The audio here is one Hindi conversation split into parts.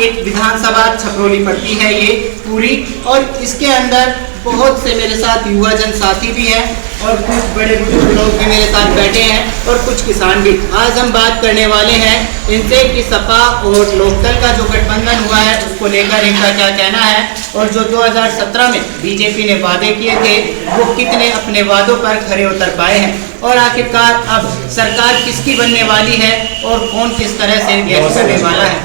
एक विधानसभा छपरोली पड़ती है ये पूरी, और इसके अंदर बहुत से मेरे साथ युवा जन साथी भी हैं और कुछ बड़े बुजुर्ग लोग भी मेरे साथ बैठे हैं और कुछ किसान भी। आज हम बात करने वाले हैं इनसे कि सपा और लोकदल का जो गठबंधन हुआ है उसको लेकर इनका क्या कहना है, और जो 2017 में बीजेपी ने वादे किए थे वो कितने अपने वादों पर खरे उतर पाए हैं, और आखिरकार अब सरकार किसकी बनने वाली है और कौन किस तरह से गैस करने वाला है।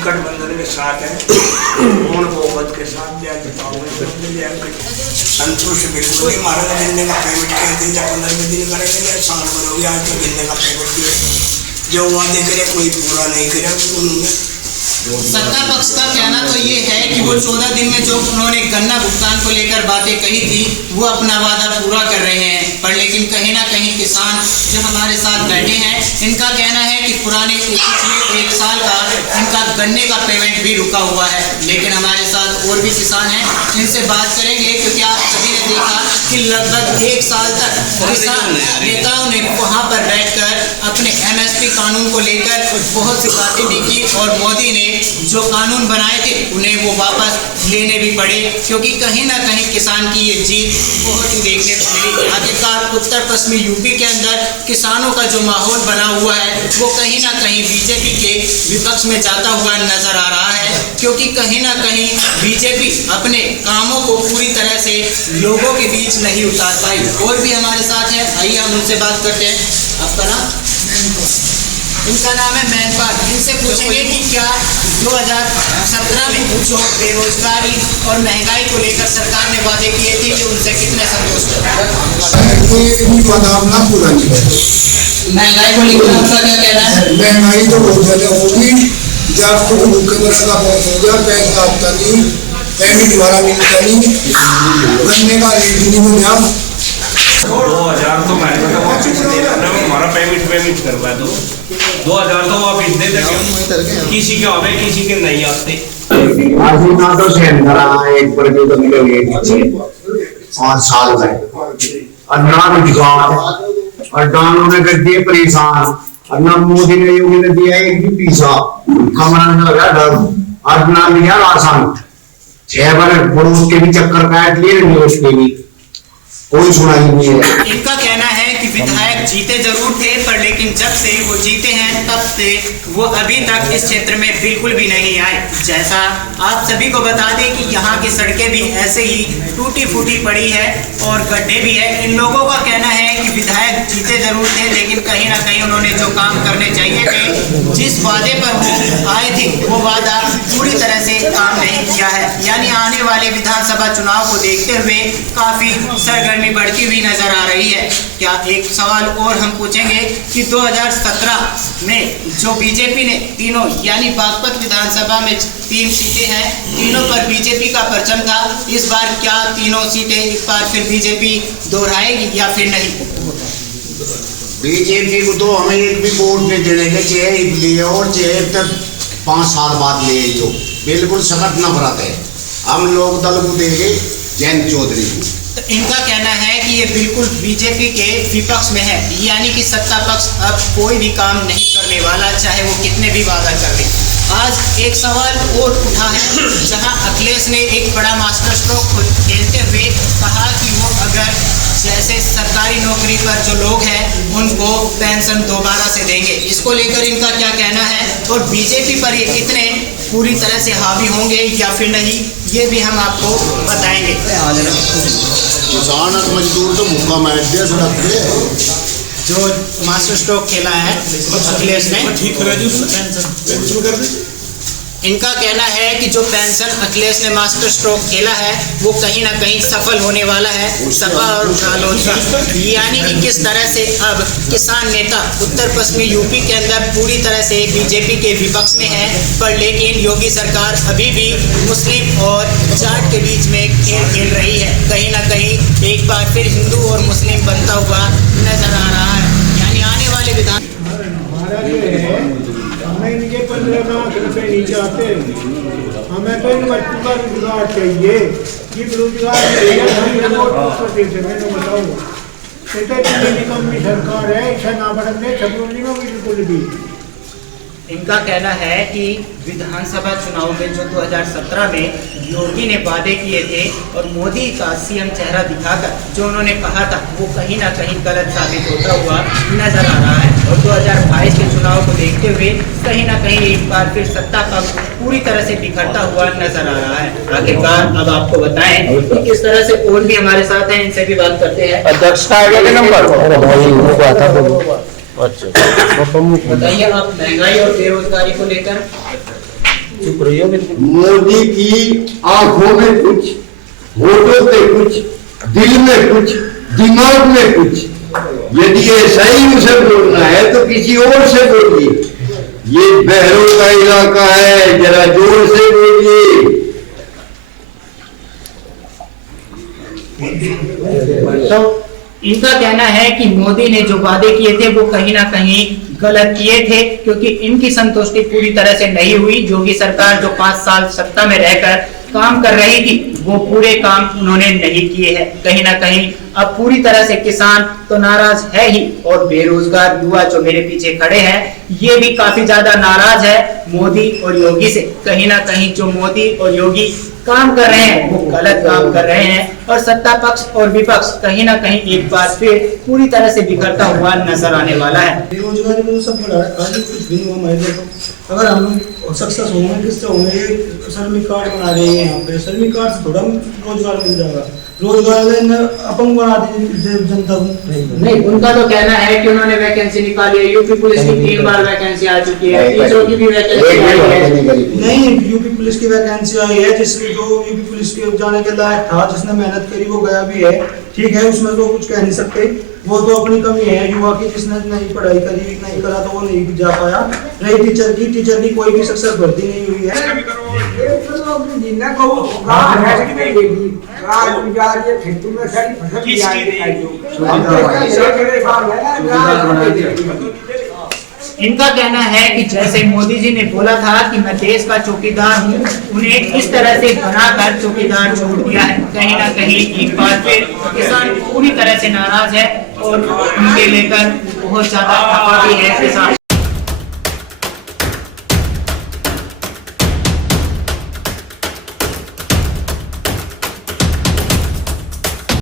गठबंधन के साथ है, कौन बहुमत के साथ संतुष्ट बिल्कुल नहीं। हमारा मिलने का पेमेंट कहते हैं 15 दिन करेंगे, साल भर हो गया तो मिलने का पेमेंट दिए, जो वादे करे कोई पूरा नहीं करे उन्होंने। सत्ता पक्ष का कहना तो ये है कि वो 14 दिन में जो उन्होंने गन्ना भुगतान को लेकर बातें कही थी वो अपना वादा पूरा कर रहे हैं, पर लेकिन कहीं ना कहीं किसान जो हमारे साथ बैठे हैं इनका कहना है कि पुराने पिछले 1 साल का इनका गन्ने का पेमेंट भी रुका हुआ है। लेकिन हमारे साथ और भी किसान हैं, इनसे बात करेंगे, क्योंकि आप सभी ने देखा कि लगभग 1 साल तक किसान नेताओं ने वहाँ पर बैठकर अपने MSP कानून को लेकर बहुत सी बातें भी की, और मोदी ने जो कानून बनाए थे उन्हें वो वापस लेने भी पड़े, क्योंकि कहीं ना कहीं किसान की ये जीत बहुत ही देखने को मिली। आखिरकार उत्तर पश्चिमी यूपी के अंदर किसानों का जो माहौल बना हुआ है वो कहीं ना कहीं बीजेपी के विपक्ष में जाता हुआ नजर आ रहा है, क्योंकि कहीं ना कहीं बीजेपी अपने कामों को पूरी तरह से लोगों के बीच नहीं उतार पाई। और भी हमारे साथ है, आइए हम उनसे बात करते हैं। आपका नाम? इनका नाम है मैनपाल। इनसे पूछेंगे कि क्या 2017 में जो बेरोजगारी और महंगाई को लेकर सरकार ने वादे किए थे कि उनसे कितने संतुष्ट हैं? कोई वादा पूरा नहीं है। महंगाई को लेकर आपका क्या कहना है? महंगाई तो बहुत ज्यादा होगी, जब तो मुख्यमंत्री का बहुत हो गया, पैसा आता नहीं, पेमेंट द्वारा मिलता नहीं, गन्ने का रेट नहीं मिला। 2000 तो मैं वापस दे रहा हूँ, हमारा पेमेंट करवा दो, 2000 तो वापस दे देंगे, किसी के आवे किसी के नहीं आते। आज ना तो सेंड करा एक पर जो मिले पीछे 5 साल में, और ना रोजगार, और डालों ने कर दिए परेशान, और ना मोदी ने योगी ने दिया एक भी पैसा, कमरा ने लगा डर, और ना लिया राशन, 6 बार पड़ोस के भी चक्कर काट लिए, न्यूज के भी कोई सुनाई नहीं है। इनका कहना है कि विधायक जीते जरूर थे, पर लेकिन जब से वो जीते हैं तब से वो अभी तक इस क्षेत्र में बिल्कुल भी नहीं आए। जैसा आप सभी को बता दें कि यहाँ की सड़कें भी ऐसे ही टूटी फूटी पड़ी है और गड्ढे भी है। इन लोगों का कहना है कि विधायक जीते जरूर थे, लेकिन कहीं ना कहीं उन्होंने जो काम करने चाहिए थे, जिस वादे पर वो आए थे वो वादा पूरी तरह से काम नहीं किया है। यानी आने वाले विधानसभा चुनाव को देखते हुए काफी सरगर्मी बढ़ती हुई नजर आ रही है। क्या एक सवाल और हम पूछेंगे कि 2017 में जो बीजेपी ने तीनों यानी बागपत विधानसभा में 3 सीटें हैं, तीनों पर बीजेपी का परचम था, इस बार क्या तीनों सीटें एक बार फिर बीजेपी दोहराएगी या फिर नहीं? बीजेपी को तो हमें एक भी वोट नहीं देने के चाहिए, और चाहिए तब 5 साल बाद ले जो बिल्कुल सकत न बरत है। हम लोग दल को देंगे जयंत चौधरी को। तो इनका कहना है कि ये बिल्कुल बीजेपी के विपक्ष में है, यानी कि सत्ता पक्ष अब कोई भी काम नहीं करने वाला, चाहे वो कितने भी वादा कर ले। आज एक सवाल और उठा है, जहां अखिलेश ने एक बड़ा मास्टर स्ट्रोक खेलते हुए कहा कि वो अगर जैसे सरकारी नौकरी पर जो लोग हैं उनको पेंशन दोबारा से देंगे। इसको लेकर इनका क्या कहना है, और बीजेपी पर ये कितने पूरी तरह से हावी होंगे या फिर नहीं, ये भी हम आपको बताएंगे। किसान और मजदूर तो भूखा बैठ गया सड़क पे। जो मास्टर स्ट्रोक खेला है अखिलेश ने, इनका कहना है कि जो पेंशन अखिलेश ने मास्टर स्ट्रोक खेला है वो कहीं ना कहीं सफल होने वाला है सपा और रालोसपा, यानी कि किस तरह से अब किसान नेता उत्तर पश्चिमी यूपी के अंदर पूरी तरह से बीजेपी के विपक्ष में है, पर लेकिन योगी सरकार अभी भी मुस्लिम और जाट के बीच में खेल खेल रही है। कहीं ना कहीं एक बार फिर हिंदू और मुस्लिम बनता हुआ नजर आ रहा है। यानी आने वाले विधान हमें इनके 15 लाख रुपए नहीं चाहते, हमें तो इन बच्चों का रोजगार चाहिए। ये रोजगार मैंने बताओ, इतनी निकम्मी सरकार है, इसे ना बढ़ने छपरोली में बिल्कुल भी। इनका कहना है कि विधानसभा चुनाव में जो 2017 में योगी ने वादे किए थे और मोदी का सीएम चेहरा दिखाकर जो उन्होंने कहा था वो कहीं ना कहीं गलत साबित होता हुआ नजर आ रहा है। और 2022 के चुनाव को देखते हुए कहीं ना कहीं एक बार फिर सत्ता पक्ष पूरी तरह से बिखरता हुआ नजर आ रहा है। आखिरकार अब आपको बताएं कि किस तरह से और भी हमारे साथ हैं, इनसे भी बात करते हैं। अध्यक्ष का आगे के नंबर बताइए आप महंगाई और बेरोजगारी को लेकर। मोदी की आंखों में कुछ, होठों पे कुछ, दिल में कुछ, दिमाग में कुछ। यदि ऐसा ही उसे बोलना है तो किसी और से बोलिए। ये बहरों का इलाका है, जरा जोर से बोलिए। इनका कहना है कि मोदी ने जो वादे किए थे वो कहीं ना कहीं गलत किए थे, क्योंकि इनकी संतुष्टि पूरी तरह से नहीं हुई। योगी सरकार जो 5 साल सत्ता में रहकर काम कर रही थी वो पूरे काम उन्होंने नहीं किए हैं। कहीं ना कहीं अब पूरी तरह से किसान तो नाराज है ही, और बेरोजगार युवा जो मेरे पीछे खड़े हैं ये भी काफी ज्यादा नाराज है मोदी और योगी से। कहीं ना कहीं जो मोदी और योगी काम कर रहे हैं वो गलत काम कर रहे हैं, और सत्ता पक्ष और विपक्ष कहीं ना कहीं एक बार फिर पूरी तरह से बिखरता हुआ नजर आने वाला है। बेरोजगारी में तो सब बढ़ा है, खाली कुछ भी नहीं हुआ। हमारे देखो, अगर हम लोग सक्सेस होंगे किससे होंगे, श्रमिक कार्ड बना रहे हैं यहाँ पे, श्रमिक कार्ड से थोड़ा रोजगार मिल जाएगा। रोजगार अपंग बना दी जनता को। नहीं, उनका तो कहना है कि उन्होंने वैकेंसी निकाली है, यूपी पुलिस की 3 बार वैकेंसी आ चुकी है, टीचरों की भी वैकेंसी आई है। नहीं, यूपी पुलिस की वैकेंसी आई है, जिसमें जो यूपी पुलिस के जाने के लायक था, जिसने मेहनत करी वो गया भी है, ठीक है, उसमें तो कुछ कह नहीं सकते। वो तो अपनी कमी है युवा की, जिसने नहीं पढ़ाई करी, नहीं करा तो वो नहीं जा पाया। रही टीचर की कोई भी सक्सेस भर्ती नहीं हुई है। इनका कहना है कि जैसे मोदी जी ने बोला था कि मैं देश का चौकीदार हूँ, उन्हें इस तरह से बनाकर चौकीदार छोड़ दिया है। कहीं ना कहीं एक बार फिर किसान पूरी तरह से नाराज है और उनके लेकर बहुत ज्यादा खफा भी है किसान।